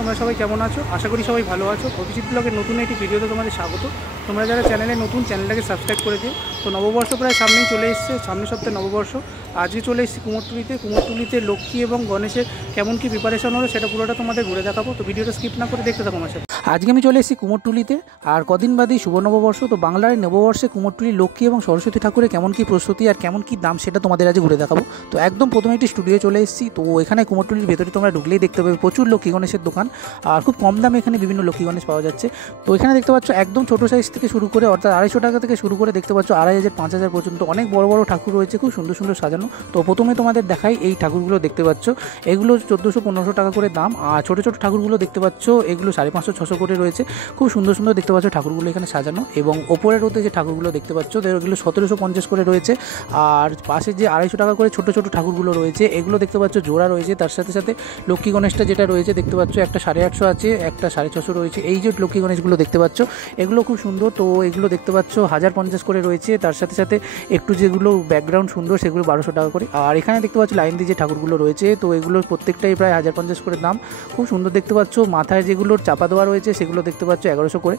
তোমরা সবাই কেমন আছো? আশা করি সবাই ভালো আছো। অভিজিৎ ব্লগের নতুন একটি ভিডিওতে তোমাদের স্বাগত। তোমরা যারা চ্যানেলে নতুন, চ্যানেলটাকে সাবস্ক্রাইব করে দিও। তো নববর্ষ প্রায় সামনেই চলে এসছে, সামনের সপ্তাহে নববর্ষ। আজকে চলে এসেছি কুমোরটুলিতে লক্ষ্মী এবং গণেশের কেমন কী প্রিপারেশন হলো সেটা পুরোটা তোমাদের ঘুরে দেখাবো। তো ভিডিওটা স্কিপ না করে দেখতে থাকো আমার সাথে। আজকে আমি চলে এসেছি কুমোরটুলিতে, আর কদিন বাদেই শুভ নববর্ষ। তো বাংলার নববর্ষে কুমোরটুলি লক্ষ্মী এবং সরস্বতী ঠাকুরের কেমন কী প্রস্তুতি আর কেমন কী দাম সেটা তোমাদের আজ ঘুরে দেখাবো। তো একদম প্রথমে একটি স্টুডিও চলে এসেছি। তো এখানে কুমোরটুলির ভেতরে তোমরা ঢুকলেই দেখতে পাবে প্রচুর লক্ষ্মী গণেশের দোকান, আর খুব কম দামে এখানে বিভিন্ন লক্ষ্মী গণেশ পাওয়া যাচ্ছে। তো এখানে দেখতে পাচ্ছ একদম ছোটো সাইজ থেকে শুরু করে, অর্থাৎ 250 টাকা থেকে শুরু করে দেখতে পাচ্ছ 2500 5000 পর্যন্ত অনেক বড় বড় ঠাকুর রয়েছে, খুব সুন্দর সুন্দর সাজানো। তো প্রথমে তোমাদের দেখাই এই ঠাকুরগুলো দেখতে পাচ্ছ, এগুলো 1400-1500 টাকা করে দাম। আর ছোটো ছোটো ঠাকুরগুলো দেখতে পাচ্ছ এগুলো 550-600 করে রয়েছে, খুব সুন্দর সুন্দর দেখতে পাচ্ছ ঠাকুরগুলো এখানে সাজানো। এবং ওপরের ওতে যে ঠাকুরগুলো দেখতে পাচ্ছ এগুলো 1750 করে রয়েছে। আর পাশে যে 250 টাকা করে ছোটো ছোটো ঠাকুরগুলো রয়েছে এগুলো দেখতে পাচ্ছ জোড়া রয়েছে। তার সাথে সাথে লক্ষ্মী গণেশটা যেটা রয়েছে দেখতে পাচ্ছ একটা 850 আছে, একটা 650 রয়েছে। এই যে লক্ষ্মী গণেশগুলো দেখতে পাচ্ছ এগুলো খুব সুন্দর। তো এগুলো দেখতে পাচ্ছ 1050 করে রয়েছে। তার সাথে সাথে একটু যেগুলো ব্যাকগ্রাউন্ড সুন্দর সেগুলো 1200 টাকা করে। আর এখানে দেখতে পাচ্ছ লাইন দিয়ে যে ঠাকুরগুলো রয়েছে তো এগুলো প্রত্যেকটাই প্রায় 1050 করে দাম, খুব সুন্দর দেখতে পাচ্ছ। মাথায় যেগুলো চাপা দেওয়া রয়েছে সেগুলো দেখতে পাচ্ছ 1100 করে।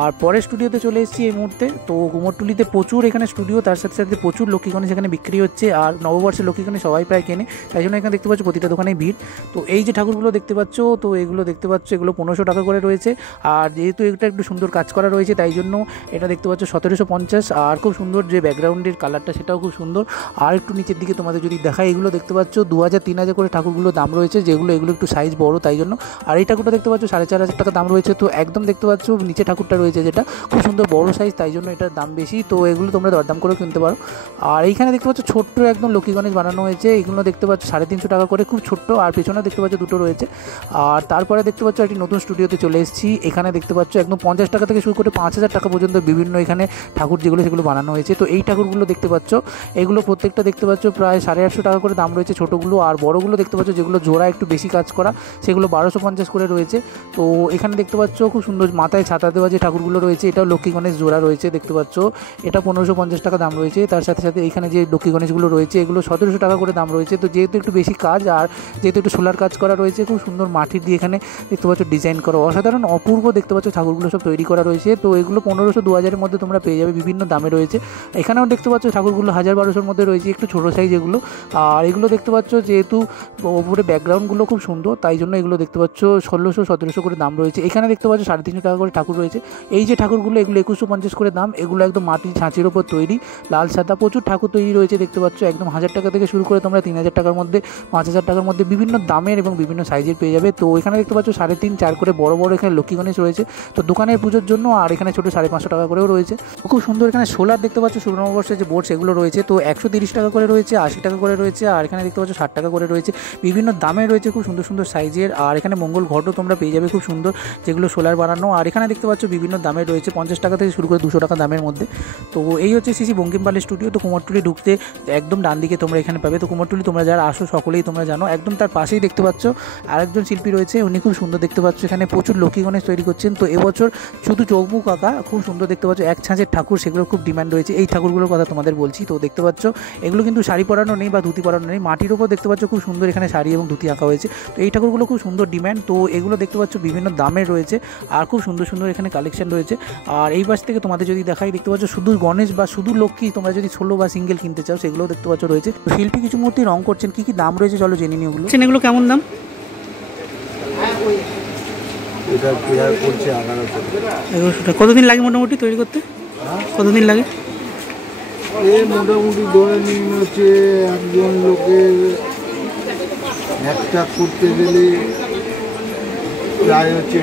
আর পরের স্টুডিওতে চলে এসেছি এই মুহূর্তে। তো কুমোরটুলিতে প্রচুর এখানে স্টুডিও, তার সাথে সাথে প্রচুর লক্ষ্মী গণেশ এখানে বিক্রি হচ্ছে। আর নববর্ষের লক্ষ্মী গণেশ সবাই প্রায় কেনে, তাই জন্য এখানে দেখতে পাচ্ছ প্রতিটা দোকানে ভিড়। তো এই যে ঠাকুরগুলো দেখতে পাচ্ছ তো এগুলো দেখতে পাচ্ছ এগুলো 1500 টাকা করে রয়েছে। আর যেহেতু এটা একটু সুন্দর কাজ করা রয়েছে তাই জন্য এটা দেখতে পাচ্ছ 1750। আর খুব সুন্দর যে ব্যাকগ্রাউন্ডের কালারটা সেটাও খুব সুন্দর। আর একটু নিচের দিকে তোমাদের যদি দেখায় এগুলো দেখতে পাচ্ছ 2000-3000 করে ঠাকুরগুলো দাম রয়েছে, যেগুলো এগুলো একটু সাইজ বড় তাই জন্য। আর এই ঠাকুরটা দেখতে পাচ্ছ 4500 টাকা দাম রয়েছে। তো একদম দেখতে পাচ্ছ নিচে ঠাকুরটা রয়েছে যেটা খুব সুন্দর বড় সাইজ, তাই জন্য এটার দাম বেশি। তো এগুলো তোমরা দরদাম করে কিনতে পারো। আর এইখানে দেখতে পাচ্ছ ছোট্ট একদম লক্ষ্মী গণেশ বানানো হয়েছে, এগুলো দেখতে পাচ্ছ 350 টাকা করে, খুব ছোট্ট। আর পেছনে দেখতে পাচ্ছ দুটো রয়েছে। আর তারপরে দেখতে পাচ্ছ একটি নতুন স্টুডিওতে চলে এসেছি। এখানে দেখতে পাচ্ছ একদম 50 টাকা থেকে শুরু করে 5000 টাকা পর্যন্ত বিভিন্ন এখানে ঠাকুর যেগুলো সেগুলো বানানো হয়েছে। তো এই ঠাকুরগুলো দেখতে পাচ্ছ এগুলো প্রত্যেকটা দেখতে পাচ্ছ প্রায় 850 টাকা করে দাম রয়েছে ছোটোগুলো। আর বড়গুলো দেখতে পাচ্ছ যেগুলো জোড়া একটু বেশি কাজ করা সেগুলো 1250 করে রয়েছে। তো এখানে দেখতে পাচ্ছ খুব সুন্দর মাথায় ছাতা দেওয়া যে ঠাকুরগুলো রয়েছে এটাও লক্ষ্মী গণেশ জোড়া রয়েছে দেখতে পাচ্ছ, এটা 1550 টাকা দাম রয়েছে। তার সাথে সাথে এখানে যে লক্ষ্মী গণেশগুলো রয়েছে এগুলো 1700 টাকা করে দাম রয়েছে। তো যেহেতু একটু বেশি কাজ আর যেহেতু একটু সোলার কাজ করা রয়েছে, খুব সুন্দর মাটির দিয়ে এখানে দেখতে পাচ্ছ ডিজাইন করা, অসাধারণ অপূর্ব দেখতে পাচ্ছ ঠাকুরগুলো সব তৈরি করা রয়েছে। তো এগুলো 1500-2000 মধ্যে তোমরা পেয়ে যাবে, বিভিন্ন দামে রয়েছে। এখানেও দেখতে পাচ্ছ ঠাকুরগুলো 1000-1200 মধ্যে রয়েছে, একটু ছোটো সাইজ এগুলো। আর এগুলো দেখতে পাচ্ছ যেহেতু ওপরে ব্যাকগ্রাউন্ডগুলো খুব সুন্দর তাই জন্য এগুলো দেখতে পাচ্ছ 1600-1700 করে দাম রয়েছে। এখানে দেখতে পাচ্ছ 350 টাকা করে ঠাকুর রয়েছে। এই যে ঠাকুরগুলো এগুলো 2150 করে দাম, এগুলো একদম মাটির ছাঁচের ওপর তৈরি, লাল সাদা প্রচুর ঠাকুর তৈরি রয়েছে দেখতে পাচ্ছ। একদম 1000 টাকা থেকে শুরু করে তোমরা 3000 টাকার মধ্যে, 5000 টাকার মধ্যে বিভিন্ন দামের এবং বিভিন্ন সাইজের পেয়ে যাবে। তো এখানে দেখতে পাচ্ছ 3.5-4 করে বড় বড় এখানে লক্ষ্মী গণেশ রয়েছে তো দোকানের পুজোর জন্য। আর এখানে ছোটো 550 টাকা করেও রয়েছে, খুব সুন্দর। এখানে সোলার দেখতে পাচ্ছ শুভ নববর্ষের যে বোর্ড সেগুলো রয়েছে, তো 130 টাকা করে রয়েছে, 80 টাকা করে রয়েছে। আর এখানে দেখতে পাচ্ছ 60 টাকা করে রয়েছে, বিভিন্ন দামে রয়েছে, খুব সুন্দর সুন্দর সাইজের। আর এখানে মঙ্গল ঘটও তোমরা পেয়ে যাবে খুব সুন্দর, যেগুলো সোলার বানানো। আর এখানে দেখতে পাচ্ছ বিভিন্ন দামে রয়েছে, 50 টাকা থেকে শুরু করে 200 টাকা দামের মধ্যে। তো এই হচ্ছে শ্রী শ্রী বঙ্কিম পালের স্টুডিও। তো কুমোরটুলি ঢুকতে একদম ডান দিকে তোমরা এখানে পাবে। তো কুমোরটুলি তোমরা যারা আসো সকলেই তোমরা জানো, একদম তার পাশেই দেখতে পাচ্ছ আরেকজন শিল্পী রয়েছে, উনি খুব সুন্দর দেখতে পাচ্ছ এখানে প্রচুর লক্ষ্মী গণেশ তৈরি করছেন। তো এবছর শুধু চৌমুখ আঁকা খুব সুন্দর দেখতে পাচ্ছ, এক ছাঁচের ঠাকুর, সেগুলো খুব ডিমান্ড রয়েছে। এই ঠাকুরগুলোর কথা তোমাদের বলছি। তো দেখতে পাচ্ছ এগুলো কিন্তু শাড়ি পরানো নেই বা ধুতি পরানো নেই, মাটির উপর দেখতে পাচ্ছ খুব সুন্দর এখানে শাড়ি এবং ধুতি আঁকা হয়েছে। তো এই ঠাকুরগুলো খুব সুন্দর ডিমান্ড। তো এগুলো দেখতে পাচ্ছ বিভিন্ন দামের রয়েছে আর খুব সুন্দর সুন্দর এখানে কালেকশন রয়েছে। আর এই পাশ থেকে তোমাদের যদি দেখাই দেখতে পাচ্ছ শুধু গণেশ বা শুধু লক্ষ্মী, তোমরা যদি সোলো বা সিঙ্গেল কিনতে চাও সেগুলোও দেখতে পাচ্ছ রয়েছে। শিল্পী কিছু মূর্তি রং করছেন, কি কি দাম রয়েছে চলো জেনে নিই ওগুলো। এগুলো কেমন দাম? এটা প্রেয়ার করছে 1100 টাকা। কতদিন লাগে মোটামুটি তৈরি করতে? কতদিন লাগে? মোটামুটি ধরে নিন হচ্ছে একজন লোকের একটা করতে গেলে প্রায় হচ্ছে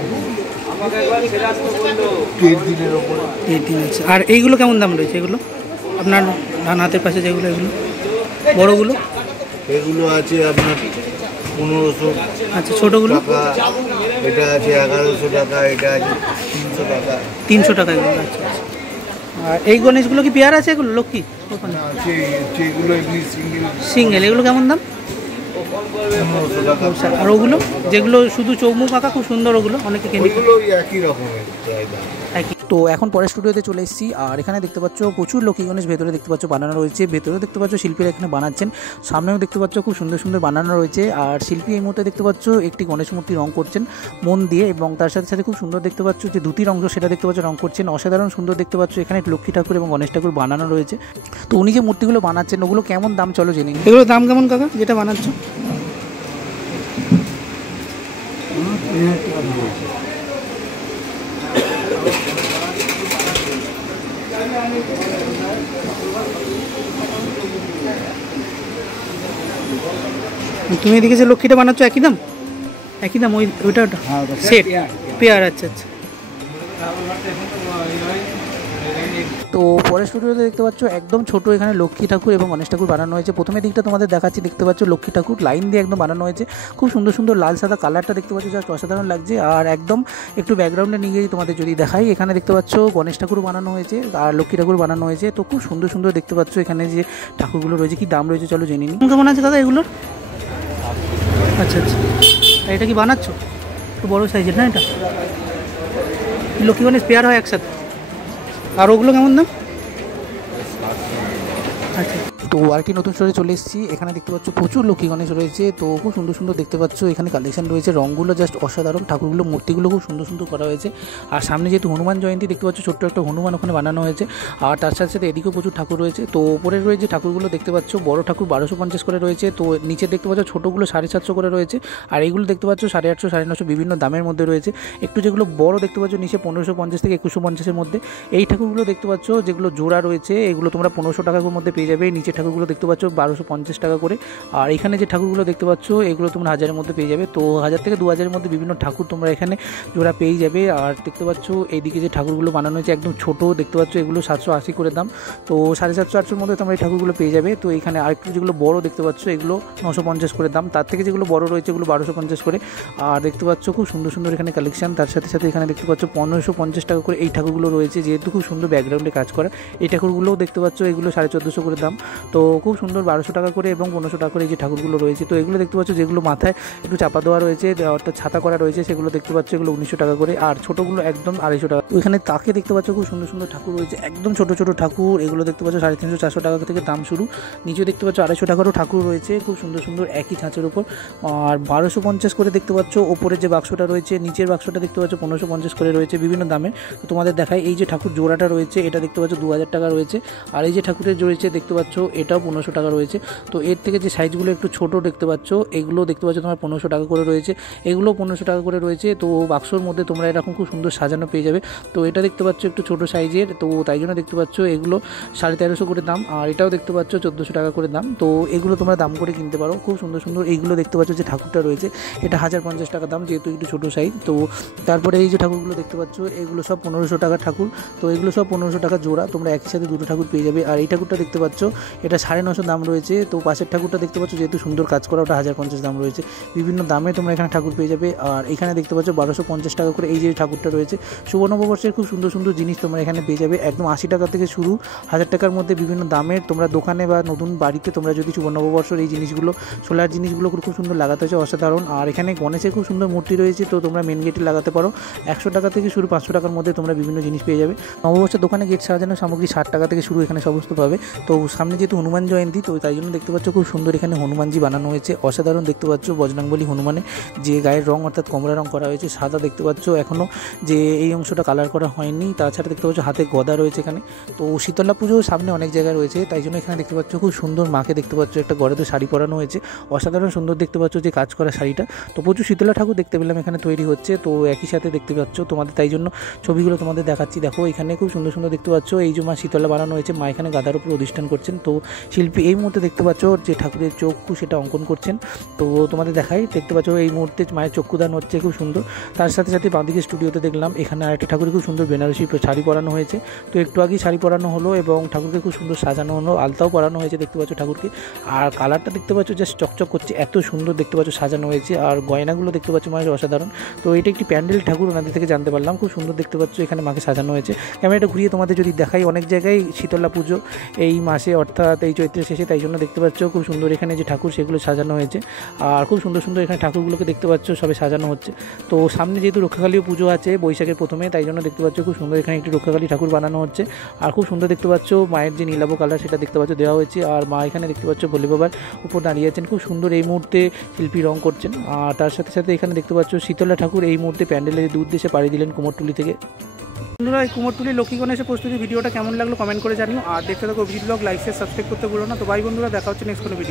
1.5 দিনের ওপরে। 1.5 দিন আছে। আর এইগুলো কেমন দাম রয়েছে? এগুলো আপনার ডান হাতের পাশে যেগুলো এগুলো বড়গুলো এগুলো আছে আপনার 1500। আচ্ছা, ছোটোগুলো? এটা আছে 1100 টাকা, এটা আছে 300 টাকা। 300 টাকা এগুলো। আচ্ছা। আর এই গণেশগুলো কি পেয়ার আছে এগুলো লক্ষ্মী? এগুলো সিঙ্গেল। এগুলো কেমন দাম? 1500 টাকা। আর ওগুলো যেগুলো শুধু চৌমুখ আঁকা খুব সুন্দর, ওগুলো অনেকে কিনে? ওগুলো একই রকমের। তো এখন পরের স্টুডিওতে চলে এসেছি, আর এখানে দেখতে পাচ্ছ প্রচুর লক্ষ্মী গণেশ ভেতরে দেখতে পাচ্ছ বানানো রয়েছে, ভেতরেও দেখতে পাচ্ছ শিল্পীরা এখানে বানাচ্ছেন, সামনেও দেখতে পাচ্ছ খুব সুন্দর সুন্দর বানানো রয়েছে। আর শিল্পী এই মুহূর্তে দেখতে পাচ্ছ একটি গণেশ মূর্তি রং করছেন মন দিয়ে, এবং তার সাথে সাথে খুব সুন্দর দেখতে পাচ্ছ যে ধুতির অংশ সেটা দেখতে পাচ্ছ রং করছেন, অসাধারণ সুন্দর দেখতে পাচ্ছ। এখানে লক্ষ্মী ঠাকুর এবং গণেশ ঠাকুর বানানো রয়েছে। তো উনি যে মূর্তিগুলো বানাচ্ছেন ওগুলো কেমন দাম চলো জেনে নিই। এগুলো দাম কেমন কাকা যেটা বানাচ্ছ? তুমি এদিকে যে লক্ষ্মীটা বানাচ্ছ একই দাম? একই দাম ওইটা সেট পেয়ার? আচ্ছা আচ্ছা। তো পরের স্টুডিওতে দেখতে পাচ্ছ একদম ছোট এখানে লক্ষ্মী ঠাকুর এবং গণেশ ঠাকুর বানানো হয়েছে। প্রথমের দিকটা তোমাদের দেখাচ্ছি, দেখতে পাচ্ছ লক্ষ্মী ঠাকুর লাইন দিয়ে একদম বানানো হয়েছে, খুব সুন্দর সুন্দর লাল সাদা কালারটা দেখতে পাচ্ছ, জাস্ট অসাধারণ লাগছে। আর একদম একটু ব্যাকগ্রাউন্ডে নিয়ে গিয়ে তোমাদের যদি দেখাই, এখানে দেখতে পাচ্ছ গণেশ ঠাকুর বানানো হয়েছে আর লক্ষ্মী ঠাকুর বানানো হয়েছে। তো খুব সুন্দর সুন্দর দেখতে পাচ্ছ এখানে যে ঠাকুরগুলো রয়েছে, কি দাম রয়েছে চলো জেনে নিই। কেমন আছে দাদা এগুলোর? আচ্ছা আচ্ছা, এটা কি বানাচ্ছ? একটু বড়ো সাইজের না এটা? লক্ষ্মী গণেশ পেয়ার হয় একসাথে? আর ওগুলো কেমন দাম? আচ্ছা। তো আরেকটি নতুন স্টোরে চলে এসেছি, এখানে দেখতে পাচ্ছ প্রচুর লক্ষ্মী গণেশ রয়েছে। তো খুব সুন্দর সুন্দর দেখতে পাচ্ছ এখানে কালেকশন রয়েছে, রঙগুলো জাস্ট অসাধারণ, ঠাকুরগুলো মূর্তিগুলো খুব সুন্দর সুন্দর করা হয়েছে। আর সামনে যেহেতু হনুমান জয়ন্তী দেখতে পাচ্ছ ছোট্ট একটা হনুমান ওখানে বানানো হয়েছে, আর তার সাথে সাথে এদিকেও প্রচুর ঠাকুর রয়েছে। তো ওপরে রয়েছে ঠাকুরগুলো দেখতে পাচ্ছ, বড় ঠাকুর 1250 করে রয়েছে, তো নিচে দেখতে পাচ্ছ ছোটোগুলো 750 করে রয়েছে, আর এইগুলো দেখতে পাচ্ছ 850 950 বিভিন্ন দামের মধ্যে রয়েছে। একটু যেগুলো বড় দেখতে পাচ্ছ নিচে 1550 থেকে 2150-এর মধ্যে। এই ঠাকুরগুলো দেখতে পাচ্ছ যেগুলো জোড়া রয়েছে এগুলো তোমরা 1500 টাকার মধ্যে পেয়ে যাবে। নিচে ঠাকুরগুলো দেখতে পাচ্ছ 1250 টাকা করে। আর এখানে যে ঠাকুরগুলো দেখতে পাচ্ছ এগুলো তোমরা 1000-এর মধ্যে পেয়ে যাবে। তো 1000 থেকে 2000-এর মধ্যে বিভিন্ন ঠাকুর তোমরা এখানে জোড়া পেয়ে যাবে। আর দেখতে পাচ্ছ এইদিকে যে ঠাকুরগুলো বানানো হয়েছে একদম ছোট দেখতে পাচ্ছ, এগুলো 780 করে দাম। তো 750-800-র মধ্যে তোমরা এই ঠাকুরগুলো পেয়ে যাবে। তো এখানে আরেকটু যেগুলো বড় দেখতে পাচ্ছ এগুলো 950 করে দাম, তার থেকে যেগুলো বড় রয়েছে এগুলো 1250 করে। আর দেখতে পাচ্ছ খুব সুন্দর সুন্দর এখানে কালেকশন, তার সাথে সাথে এখানে দেখতে পাচ্ছ 1550 টাকা করে এই ঠাকুরগুলো রয়েছে, যেহেতু খুব সুন্দর ব্যাকগ্রাউন্ডে কাজ করা। এই ঠাকুরগুলোও দেখতে পাচ্ছ এগুলো 1450 করে দাম। তো খুব সুন্দর 1200 টাকা করে এবং 1500 টাকা করে এই যে ঠাকুরগুলো রয়েছে। তো এগুলো দেখতে পাচ্ছ যেগুলো মাথায় একটু চাপা দেওয়া রয়েছে অর্থাৎ ছাতা করা রয়েছে সেগুলো দেখতে পাচ্ছ এগুলো 1900 টাকা করে, আর ছোটোগুলো একদম 250 টাকা। ওইখানে তাকে দেখতে পাচ্ছ খুব সুন্দর সুন্দর ঠাকুর রয়েছে, একদম ছোটো ছোটো ঠাকুর, এগুলো দেখতে পাচ্ছ 350-400 টাকা থেকে দাম শুরু। নিচে দেখতে পাচ্ছ 250 টাকারও ঠাকুর রয়েছে খুব সুন্দর সুন্দর একই ছাঁচের উপর। আর 1250 করে দেখতে পাচ্ছ ওপরের যে বাক্সটা রয়েছে, নিচের বাক্সটা দেখতে পাচ্ছ 1550 করে রয়েছে বিভিন্ন দামে। তো তোমাদের দেখাই, এই যে ঠাকুর জোড়াটা রয়েছে এটা দেখতে পাচ্ছ 2000 টাকা রয়েছে, আর এই যে ঠাকুরের রয়েছে দেখতে পাচ্ছ এটাও 1500 টাকা রয়েছে। তো এর থেকে যে সাইজগুলো একটু ছোট দেখতে পাচ্ছ এগুলো দেখতে পাচ্ছ তোমার 1500 টাকা করে রয়েছে, এগুলো 1500 টাকা করে রয়েছে। তো বাক্সর মধ্যে তোমরা এরকম খুব সুন্দর সাজানো পেয়ে যাবে। তো এটা দেখতে পাচ্ছ একটু ছোট সাইজের, তো তাই জন্য দেখতে পাচ্ছ এগুলো 1350 করে দাম, আর এটাও দেখতে পাচ্ছ 1400 টাকা করে দাম। তো এগুলো তোমরা দাম করে কিনতে পারো, খুব সুন্দর সুন্দর। এইগুলো দেখতে পাচ্ছ যে ঠাকুরটা রয়েছে এটা 1050 টাকা দাম, যেহেতু একটু ছোটো সাইজ। তো তারপরে এই যে ঠাকুরগুলো দেখতে পাচ্ছ এগুলো সব 1500 টাকার ঠাকুর, তো এগুলো সব 1500 টাকা জোড়া, তোমরা একই সাথে দুটো ঠাকুর পেয়ে যাবে। আর এই ঠাকুরটা দেখতে পাচ্ছ এটা 950 দাম রয়েছে। তো পাশের ঠাকুরটা দেখতে পাচ্ছ যেহেতু সুন্দর কাজ করা ওটা 1050 দাম রয়েছে, বিভিন্ন দামে তোমরা এখানে ঠাকুর পেয়ে যাবে। আর এখানে দেখতে পাচ্ছ 1250 টাকা করে এই যে ঠাকুরটা রয়েছে। শুভ নববর্ষের খুব সুন্দর সুন্দর জিনিস তোমরা এখানে পেয়ে যাবে, একদম 80 টাকা থেকে শুরু, 1000 টাকার মধ্যে বিভিন্ন দামের। তোমরা দোকানে বা নতুন বাড়িতে তোমরা যদি শুভ নববর্ষের এই জিনিসগুলো সোলার জিনিসগুলো খুব সুন্দর লাগাতে হচ্ছে, অসাধারণ। আর এখানে গণেশের খুব সুন্দর মূর্তি রয়েছে, তো তোমরা মেন গেটে লাগাতে পারো। 100 টাকা থেকে শুরু, 500 টাকার মধ্যে তোমরা বিভিন্ন জিনিস পেয়ে যাবে। নববর্ষের দোকানে গেট সাজানোর সামগ্রী 60 টাকা থেকে শুরু এখানে সমস্ত পাবে। তো সামনে যেহেতু হনুমান জয়ন্তী, তো তাই জন্য দেখতে পাচ্ছ খুব সুন্দর এখানে হনুমানজি বানানো হয়েছে, অসাধারণ দেখতে পাচ্ছ। বজরংবলী হনুমানের যে গায়ের রং অর্থাৎ কমলা রং করা হয়েছে, সাদা দেখতে পাচ্ছ, এখনও যে এই অংশটা কালার করা হয়নি। তাছাড়া দেখতে পাচ্ছ হাতে গদা রয়েছে এখানে। তো শীতলা পুজো সামনে অনেক জায়গায় রয়েছে, তাই জন্য এখানে দেখতে পাচ্ছ খুব সুন্দর মাকে দেখতে পাচ্ছ একটা গড়াতে শাড়ি পরানো হয়েছে, অসাধারণ সুন্দর দেখতে পাচ্ছ যে কাজ করা শাড়িটা। তো প্রচুর শীতলা ঠাকুর দেখতে পেলাম এখানে তৈরি হচ্ছে, তো একই সাথে দেখতে পাচ্ছ তোমাদের, তাই জন্য ছবিগুলো তোমাদের দেখাচ্ছি। দেখো এখানে খুব সুন্দর সুন্দর দেখতে পাচ্ছ এই যে মা শীতলা বানানো হয়েছে, মা এখানে গাদার উপর অধিষ্ঠান করছেন। তো শিল্পী এই মুহূর্তে দেখতে পাচ্ছ যে ঠাকুরের চক্ষু সেটা অঙ্কন করছেন। তো তোমাদের দেখাই, দেখতে পাচ্ছ এই মুহূর্তে মায়ের চক্ষুদান হচ্ছে, খুব সুন্দর। তার সাথে সাথে বাঁদিকে স্টুডিওতে দেখলাম এখানে আরেকটা ঠাকুরের খুব সুন্দর বেনারসি শাড়ি পরানো হয়েছে। তো একটু আগেই শাড়ি পরানো হলো এবং ঠাকুরকে খুব সুন্দর সাজানো হলো, আলতাও পরানো হয়েছে দেখতে পাচ্ছ ঠাকুরকে। আর কালারটা দেখতে পাচ্ছ জাস্ট চকচক করছে, এত সুন্দর দেখতে পাচ্ছ সাজানো হয়েছে। আর গয়নাগুলো দেখতে পাচ্ছ মায়ের অসাধারণ। তো এটা একটি প্যান্ডেল ঠাকুর ওনাদের থেকে জানতে পারলাম, খুব সুন্দর দেখতে পাচ্ছ এখানে মাকে সাজানো হয়েছে। ক্যামেরাটা ঘুরিয়ে তোমাদের যদি দেখাই, অনেক জায়গায় শীতলা পুজো এই মাসে অর্থাৎ অর্থাৎ এই চৈত্রের শেষে, তাই জন্য দেখতে পাচ্ছ খুব সুন্দর এখানে যে ঠাকুর সেগুলো সাজানো হয়েছে। আর খুব সুন্দর সুন্দর এখানে ঠাকুরগুলোকে দেখতে পাচ্ছ সবে সাজানো হচ্ছে। তো সামনে যেহেতু রক্ষাকালীও পুজো আছে বৈশাখের প্রথমে, তাই জন্য দেখতে পাচ্ছ খুব সুন্দর এখানে একটি রক্ষাকালী ঠাকুর বানানো হচ্ছে। আর খুব সুন্দর দেখতে পাচ্ছ মায়ের যে নীলাভ কালার সেটা দেখতে পাচ্ছ দেওয়া হয়েছে। আর মা এখানে দেখতে পাচ্ছ ভোলে বাবার উপর দাঁড়িয়ে আছেন, খুব সুন্দর এই মুহূর্তে শিল্পী রং করছেন। আর তার সাথে সাথে এখানে দেখতে পাচ্ছ শীতলা ঠাকুর এই মুহূর্তে প্যান্ডেলের দূর দেশে পাড়ি দিলেন কুমোরটুলি থেকে। বন্ধুরা, এই কুমোরটুলি লক্ষ্মী গণেশের প্রস্তুতি ভিডিওটা কেমন লাগলো কমেন্ট করে জানিও। আর দেখতে থাকো Abhijit blog, like share subscribe করতে ভুলো না। তো বাই বন্ধুরা, দেখা হচ্ছে নেক্সট কোনো ভিডিও।